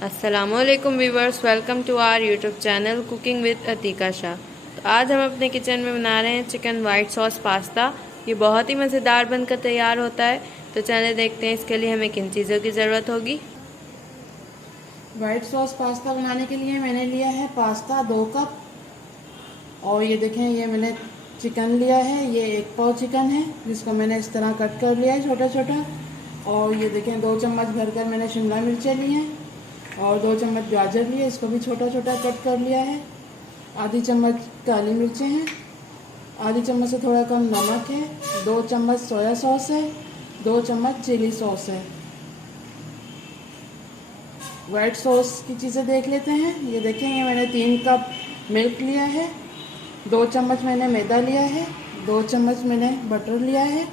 अस्सलामुअलैकुम viewers, welcome to our YouTube channel cooking with Atika Shah. तो आज हम अपने किचन में बना रहे हैं चिकन वाइट सॉस पास्ता। ये बहुत ही मज़ेदार बनकर तैयार होता है। तो चलिए देखते हैं इसके लिए हमें किन चीज़ों की ज़रूरत होगी। वाइट सॉस पास्ता बनाने के लिए मैंने लिया है पास्ता 2 कप। और ये देखें, ये मैंने चिकन लिया है, ये 1 पाव चिकन है जिसको मैंने इस तरह कट कर लिया है छोटा छोटा। और ये देखें 2 चम्मच भरकर मैंने शिमला मिर्चें ली हैं और 2 चम्मच गाजर लिए, इसको भी छोटा छोटा कट कर लिया है। आधी चम्मच काली मिर्चें हैं, आधी चम्मच से थोड़ा कम नमक है, 2 चम्मच सोया सॉस है, 2 चम्मच चिली सॉस है। वाइट सॉस की चीज़ें देख लेते हैं। ये देखें, ये मैंने 3 कप मिल्क लिया है, 2 चम्मच मैंने मैदा लिया है, 2 चम्मच मैंने बटर लिया है,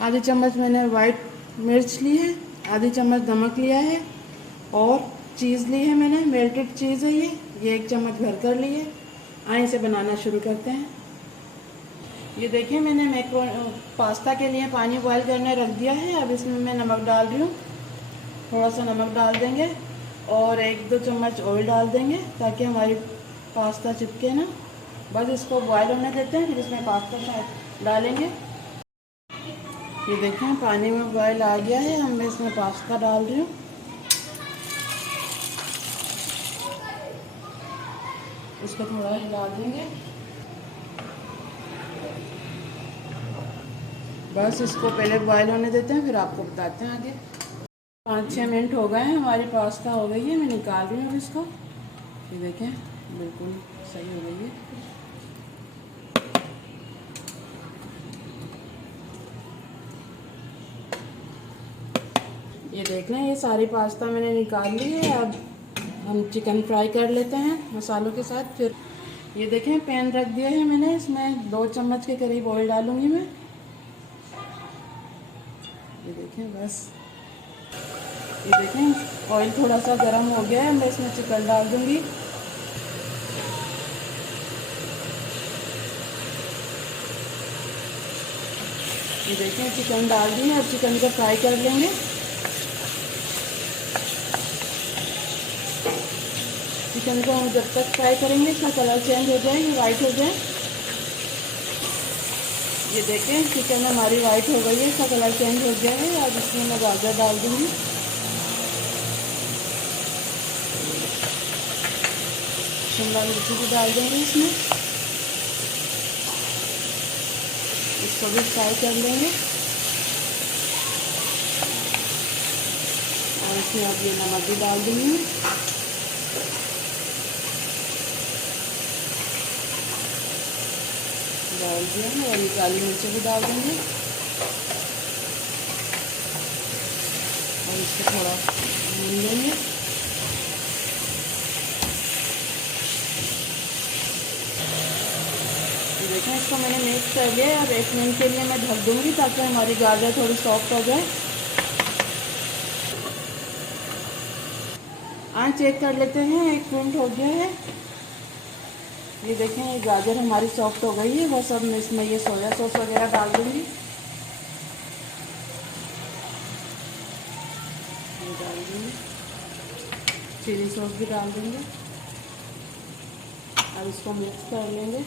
आधी चम्मच मैंने वाइट मिर्च ली है, आधी चम्मच नमक लिया है और चीज़ ली है मैंने, मेल्टेड चीज़ है ये 1 चम्मच भर कर ली है। आइए इसे बनाना शुरू करते हैं। ये देखिए, मैंने पास्ता के लिए पानी बॉयल करने रख दिया है। अब इसमें मैं नमक डाल रही हूँ, थोड़ा सा नमक डाल देंगे और 1-2 चम्मच ऑयल डाल देंगे ताकि हमारी पास्ता चिपके ना। बस इसको बॉयल होने देते हैं, फिर इसमें पास्ता डालेंगे। ये देखें, पानी में बॉयल आ गया है। अब मैं इसमें पास्ता डाल रही हूँ। इसको थोड़ा हिला देंगे। बस इसको पहले बॉयल होने देते हैं, फिर आपको बताते हैं आगे। 5-6 मिनट हो गए हैं, हमारी पास्ता हो गई है। मैं निकाल रही हूँ इसको। ये देखें, बिल्कुल सही हो गई है। ये देख लें, ये सारी पास्ता मैंने निकाल ली है। अब हम चिकन फ्राई कर लेते हैं मसालों के साथ। फिर ये देखें, पैन रख दिया है मैंने, इसमें 2 चम्मच के करीब ऑयल डालूंगी मैं। ये देखें, बस ये देखें, ऑयल थोड़ा सा गर्म हो गया है। मैं इसमें चिकन डाल दूंगी। ये देखें, चिकन डाल दी है। अब चिकन को फ्राई कर लेंगे। चिकन को हम जब तक फ्राई करेंगे इसका कलर चेंज हो जाए, वाइट हो जाए। ये देखें, चिकन हमारी वाइट हो गई है, इसका कलर चेंज हो गया है। अब इसमें मैं गाजर डाल दूंगी। शिमला मिर्ची भी डाल देंगे इसमें। इसको भी फ्राई कर लेंगे। और इसमें अब ये नमक भी डाल दूंगी। डाल दिया है। और ये काली मिर्ची भी डाल देंगे और इसको थोड़ा भून लेंगे। देखें, इसको मैंने मिक्स कर लिया है। अब 1 मिनट के लिए मैं ढक दूंगी ताकि हमारी गाजर थोड़ी सॉफ्ट हो जाए। आँच चेक कर लेते हैं। 1 मिनट हो गया है। ये देखें, ये गाजर हमारी सॉफ्ट हो गई है। बस अब मैं इसमें ये सोया सॉस वगैरह डाल दूंगी। ये डाल दूंगी, चिली सॉस भी डाल देंगे। अब इसको मिक्स कर लेंगे।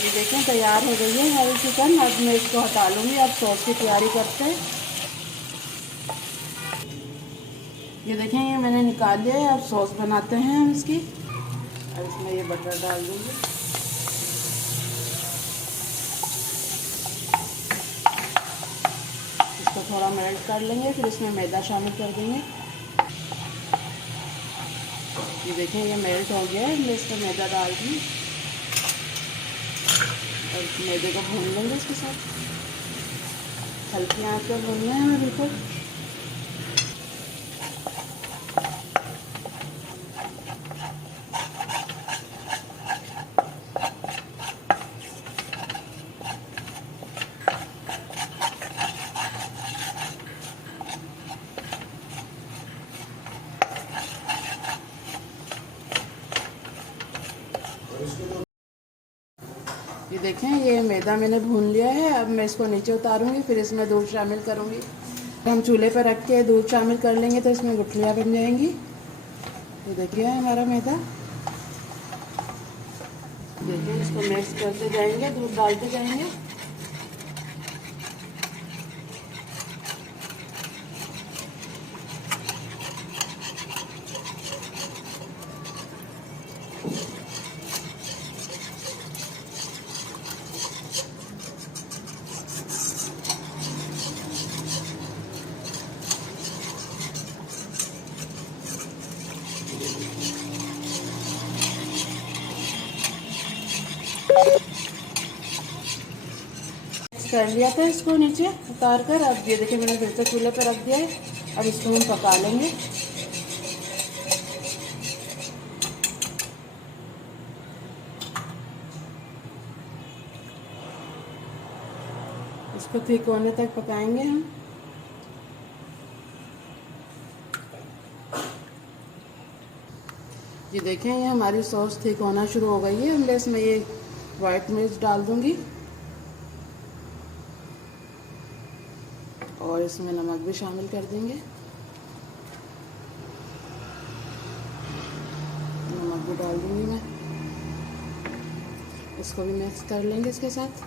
ये देखें, तैयार हो गई है हमारी चिकन। अब मैं इसको हटा लूँगी। अब सॉस की तैयारी करते हैं। ये देखें, ये मैंने निकाल लिया है। अब सॉस बनाते हैं हम इसकी। अब इसमें ये बटर डाल दूँगी। इसको थोड़ा मेल्ट कर लेंगे, फिर इसमें मैदा शामिल कर देंगे। ये देखें, ये मेल्ट हो गया है। मैं इसमें मैदा डाल दूँ और मैदे को भून लेंगे इसके साथ। हल्की आंच पर भूनना है हमें बिल्कुल। ये देखें, ये मैदा मैंने भून लिया है। अब मैं इसको नीचे उतारूंगी, फिर इसमें दूध शामिल करूंगी। हम चूल्हे पर रख के दूध शामिल कर लेंगे तो इसमें गुठलियाँ बन जाएंगी। ये देखिए हमारा मैदा। देखिए, इसको मिक्स करते जाएंगे, दूध डालते जाएंगे। कर लिया था इसको नीचे उतार कर। अब ये देखिए, मैंने फिर से चूल्हे पर रख दिया है। अब इसको हम पका लेंगे। इसको ठीक होने तक पकाएंगे हम। ये देखें, ये हमारी सॉस ठीक होना शुरू हो गई है। मैं इसमें ये वाइट मिर्च डाल दूंगी और इसमें नमक भी शामिल कर देंगे। नमक भी डाल दूंगी मैं। इसको भी मिक्स कर लेंगे इसके साथ।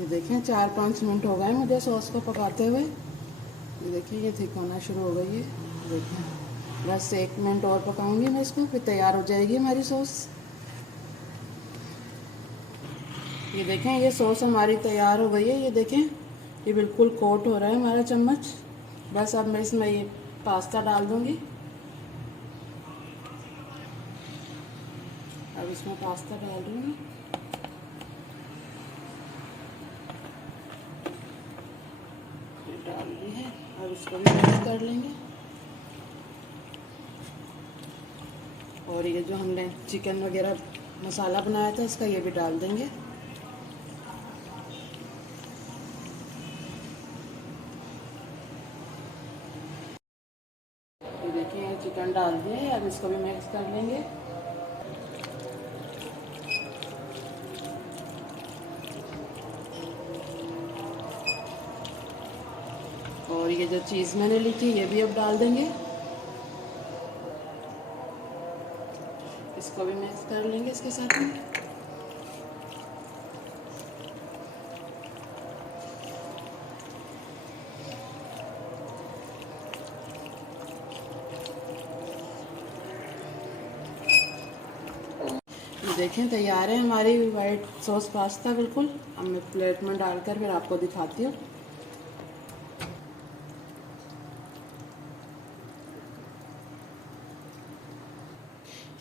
ये देखें, 4-5 मिनट हो गए मुझे सॉस को पकाते हुए। ये देखिए, ये थिक होना शुरू हो गई है। देखें, बस 1 मिनट और पकाऊंगी मैं इसको, फिर तैयार हो जाएगी हमारी सॉस। ये देखें, ये सॉस हमारी तैयार हो गई है। ये देखें, ये बिल्कुल कोट हो रहा है हमारा चम्मच। बस अब मैं इसमें ये पास्ता डाल दूंगी। अब इसमें पास्ता डाल दूंगी। डाल दी है। अब इसको भी मिक्स कर लेंगे। और ये जो हमने चिकन वगैरह मसाला बनाया था इसका ये भी डाल देंगे। ये देखिए, ये चिकन डाल दिए है। अब इसको भी मिक्स कर लेंगे। और ये जो चीज़ मैंने ली थी ये भी अब डाल देंगे। इसको भी मिक्स कर लेंगे इसके साथ में। ये देखें, तैयार है हमारी वाइट सॉस पास्ता बिल्कुल। अब मैं प्लेट में डालकर फिर आपको दिखाती हूँ।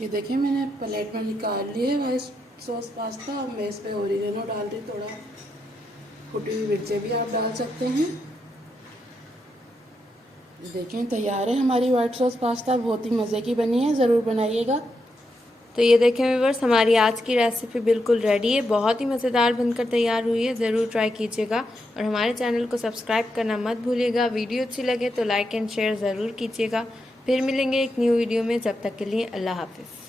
ये देखिए, मैंने प्लेट में निकाल लिए है वाइट सॉस पास्ता। अब मैं इस पर ओरिगेनो डाल रही, थोड़ा कुटी हुई मिर्चें भी आप डाल सकते हैं। देखें, तैयार है हमारी वाइट सॉस पास्ता। बहुत ही मज़े की बनी है, ज़रूर बनाइएगा। तो ये देखें व्यूअर्स, हमारी आज की रेसिपी बिल्कुल रेडी है, बहुत ही मज़ेदार बनकर तैयार हुई है। ज़रूर ट्राई कीजिएगा और हमारे चैनल को सब्सक्राइब करना मत भूलिएगा। वीडियो अच्छी लगे तो लाइक एंड शेयर ज़रूर कीजिएगा। फिर मिलेंगे एक न्यू वीडियो में, जब तक के लिए अल्लाह हाफिज़।